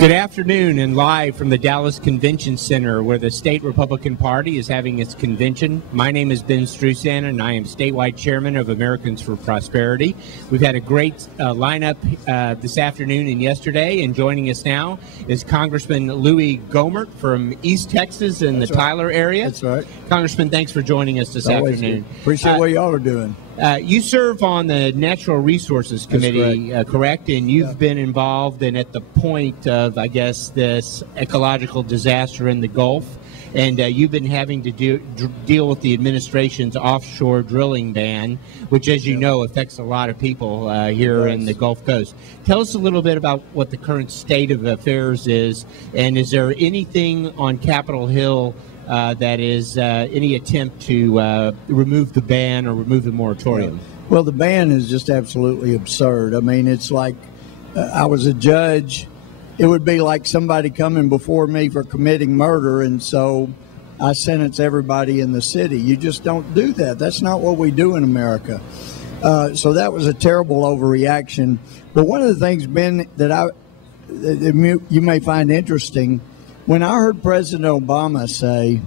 Good afternoon, and live from the Dallas Convention Center, where the state Republican Party is having its convention. My name is Ben Strusan, and I am statewide chairman of Americans for Prosperity. We've had a great lineup this afternoon and yesterday, and joining us now is Congressman Louie Gohmert from East Texas in the Tyler area. That's right. Congressman, thanks for joining us this afternoon. Appreciate what y'all are doing. You serve on the Natural Resources Committee, correct? And you've been involved and at the point of, I guess, this ecological disaster in the Gulf. And you've been having to deal with the administration's offshore drilling ban, which, as you know, affects a lot of people here in the Gulf Coast. Tell us a little bit about what the current state of affairs is, and is there anything on Capitol Hill that is any attempt to remove the ban or remove the moratorium? Well, the ban is just absolutely absurd. I mean, it's like I was a judge. It would be like somebody coming before me for committing murder, and so I sentence everybody in the city. You just don't do that. That's not what we do in America. So that was a terrible overreaction. But one of the things, Ben, that you may find interesting, when I heard President Obama say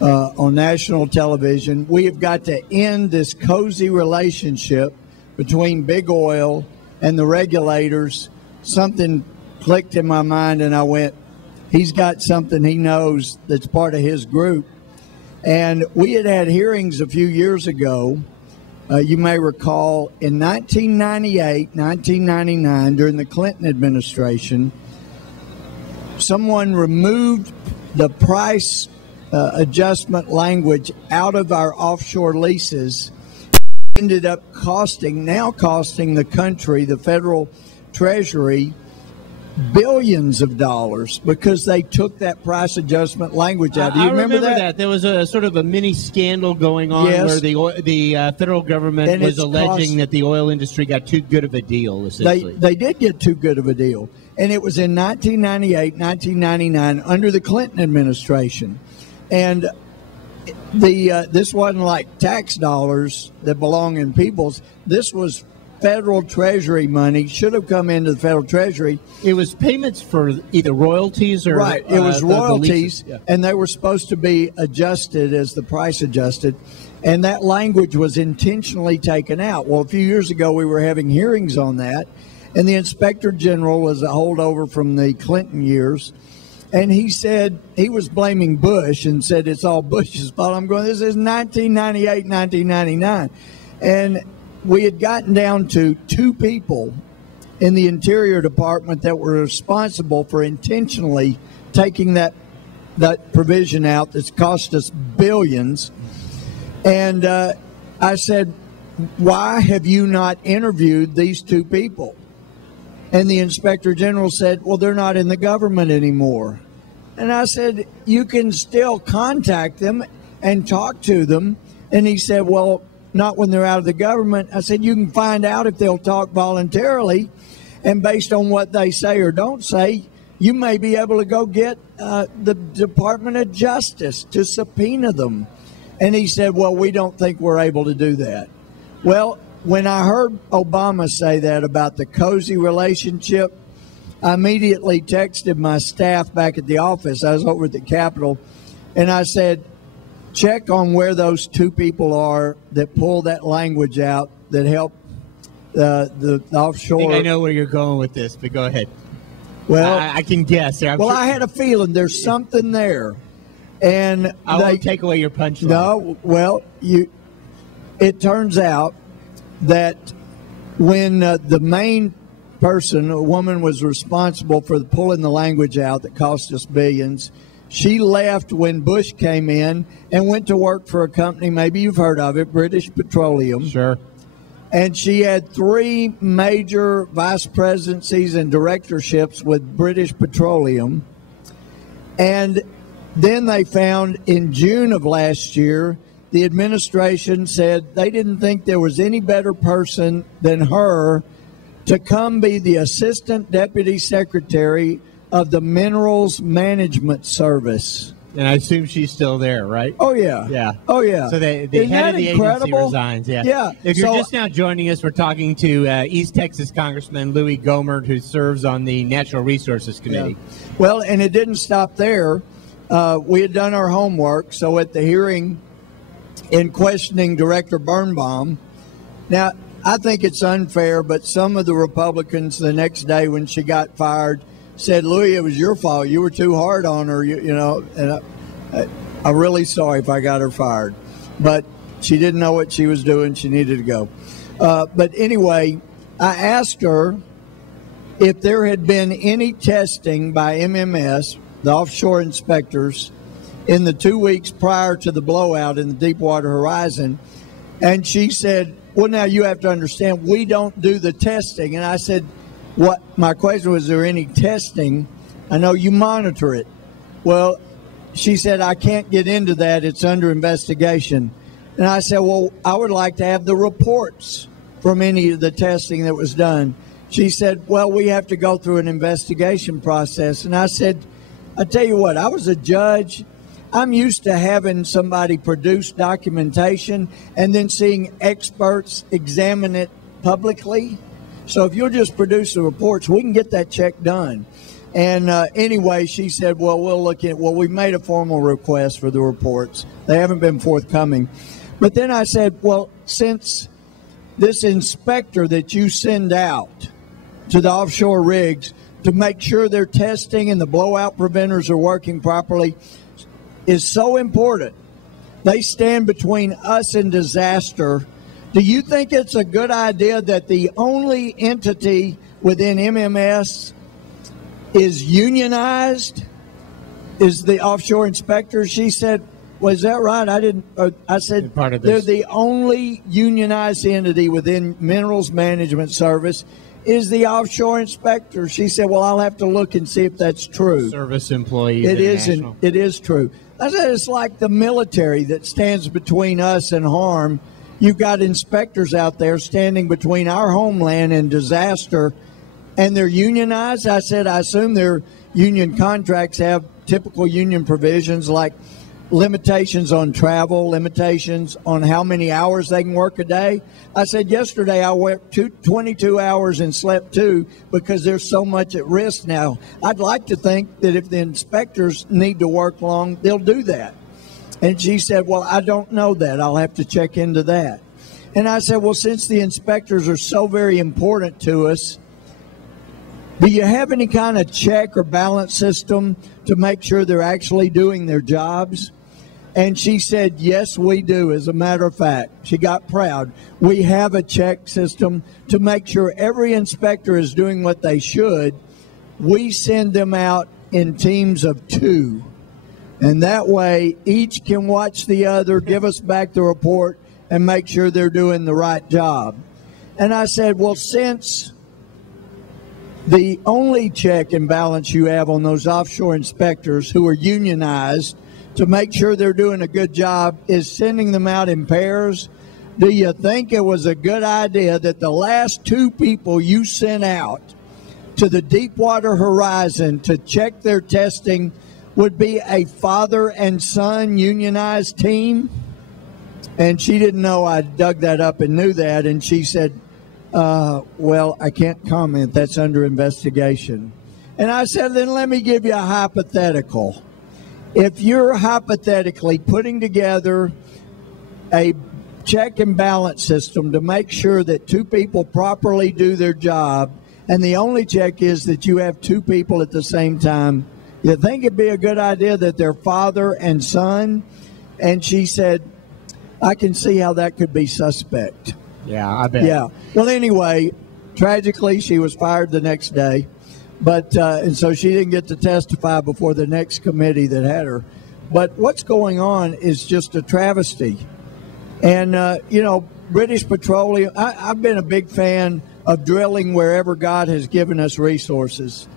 on national television, we have got to end this cozy relationship between big oil and the regulators, something clicked in my mind, and I went, he's got something he knows that's part of his group. And we had hearings a few years ago. You may recall in 1998, 1999, during the Clinton administration, someone removed the price adjustment language out of our offshore leases. Ended up costing the country, the federal treasury, billions of dollars because they took that price adjustment language out. Do you remember that? There was a sort of a mini scandal going on where the federal government was alleging that the oil industry got too good of a deal, essentially. They did get too good of a deal. And it was in 1998, 1999, under the Clinton administration. And this wasn't like tax dollars that belong in people's. This was federal treasury money, should have come into the federal treasury. It was payments for either royalties or it was royalties, and they were supposed to be adjusted as the price adjusted, and that language was intentionally taken out. Well, a few years ago we were having hearings on that, and the Inspector General was a holdover from the Clinton years, and he said he was blaming Bush and said it's all Bush's fault. I'm going, this is 1998, 1999, and we had gotten down to 2 people in the Interior Department that were responsible for intentionally taking that provision out that's cost us billions. And I said, why have you not interviewed these 2 people? And the Inspector General said, well, they're not in the government anymore. And I said, you can still contact them and talk to them. And he said, well, not when they're out of the government. I said, you can find out if they'll talk voluntarily, and based on what they say or don't say, you may be able to go get the Department of Justice to subpoena them. And he said, well, we don't think we're able to do that. Well, when I heard Obama say that about the cozy relationship, I immediately texted my staff back at the office. I was over at the Capitol, and I said, check on where those 2 people are that pulled that language out that helped the offshore. I think I know where you're going with this, but go ahead. Well, I can guess. I had a feeling there's something there, and I won't take away your punchline. No, well, it turns out that when the main person, a woman, was responsible for pulling the language out that cost us billions, she left when Bush came in and went to work for a company, maybe you've heard of it, British Petroleum. Sure. And she had 3 major vice presidencies and directorships with British Petroleum. And then they found in June of last year, the administration said they didn't think there was any better person than her to come be the Assistant Deputy Secretary of the Minerals Management Service. And I assume she's still there, right? Oh, yeah. Yeah. Oh, yeah. So the Isn't head that of the incredible? agency resigns. Yeah. Yeah. If you're So- just now joining us, we're talking to East Texas Congressman Louie Gohmert, who serves on the Natural Resources Committee. Yeah. Well, and it didn't stop there. We had done our homework. So at the hearing in questioning Director Birnbaum, now, I think it's unfair, but some of the Republicans the next day when she got fired said, Louie, it was your fault. You were too hard on her, you know, and I'm really sorry if I got her fired. But she didn't know what she was doing. She needed to go. But anyway, I asked her if there had been any testing by MMS, the offshore inspectors, in the 2 weeks prior to the blowout in the Deepwater Horizon. And she said, well, now you have to understand, we don't do the testing. And I said, what? My question was, is there any testing? I know you monitor it. Well, she said, I can't get into that. It's under investigation. And I said, well, I would like to have the reports from any of the testing that was done. She said, well, we have to go through an investigation process. And I said, I tell you what, I was a judge. I'm used to having somebody produce documentation and then seeing experts examine it publicly. So if you'll just produce the reports, we can get that check done. And anyway, she said, well, we'll look at, well, we made a formal request for the reports. They haven't been forthcoming. But then I said, well, since this inspector that you send out to the offshore rigs to make sure their testing and the blowout preventers are working properly is so important, they stand between us and disaster. Do you think it's a good idea that the only entity within MMS is unionized, is the offshore inspectors? She said, was that right? I said, they're the only unionized entity within Minerals Management Service is the offshore inspector. She said, well, I'll have to look and see if that's true. Service employees. It is true. I said, it's like the military that stands between us and harm. You've got inspectors out there standing between our homeland and disaster, and they're unionized. I said, I assume their union contracts have typical union provisions like limitations on travel, limitations on how many hours they can work a day. I said, yesterday I worked 22 hours and slept 2 because there's so much at risk now. I'd like to think that if the inspectors need to work long, they'll do that. And she said, well, I don't know that. I'll have to check into that. And I said, well, since the inspectors are so very important to us, do you have any kind of check or balance system to make sure they're actually doing their jobs? And she said, yes, we do. As a matter of fact, she got proud. We have a check system to make sure every inspector is doing what they should. We send them out in teams of 2. And that way, each can watch the other, give us back the report, and make sure they're doing the right job. And I said, well, since the only check and balance you have on those offshore inspectors who are unionized to make sure they're doing a good job is sending them out in pairs, do you think it was a good idea that the last 2 people you sent out to the Deepwater Horizon to check their testing would be a father and son unionized team? And she didn't know I dug that up and knew that. And she said, well, I can't comment. That's under investigation. And I said, then let me give you a hypothetical. If you're hypothetically putting together a check and balance system to make sure that 2 people properly do their job, and the only check is that you have 2 people at the same time, you think it'd be a good idea that they're father and son? And she said, I can see how that could be suspect. Yeah, I bet. Yeah. Well, anyway, tragically, she was fired the next day. But and so she didn't get to testify before the next committee that had her. But what's going on is just a travesty. And, you know, British Petroleum, I've been a big fan of drilling wherever God has given us resources.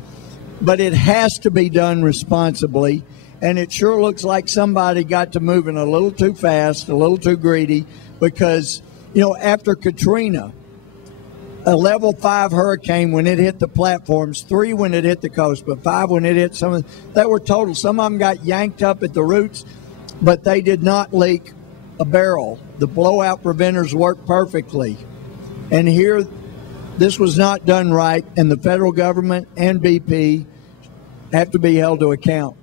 But it has to be done responsibly. And it sure looks like somebody got to moving a little too fast, a little too greedy, because, you know, after Katrina, a level 5 hurricane when it hit the platforms, 3 when it hit the coast, but 5 when it hit some of that were total. Some of them got yanked up at the roots, but they did not leak a barrel. The blowout preventers worked perfectly. And here, this was not done right, and the federal government and BP have to be held to account.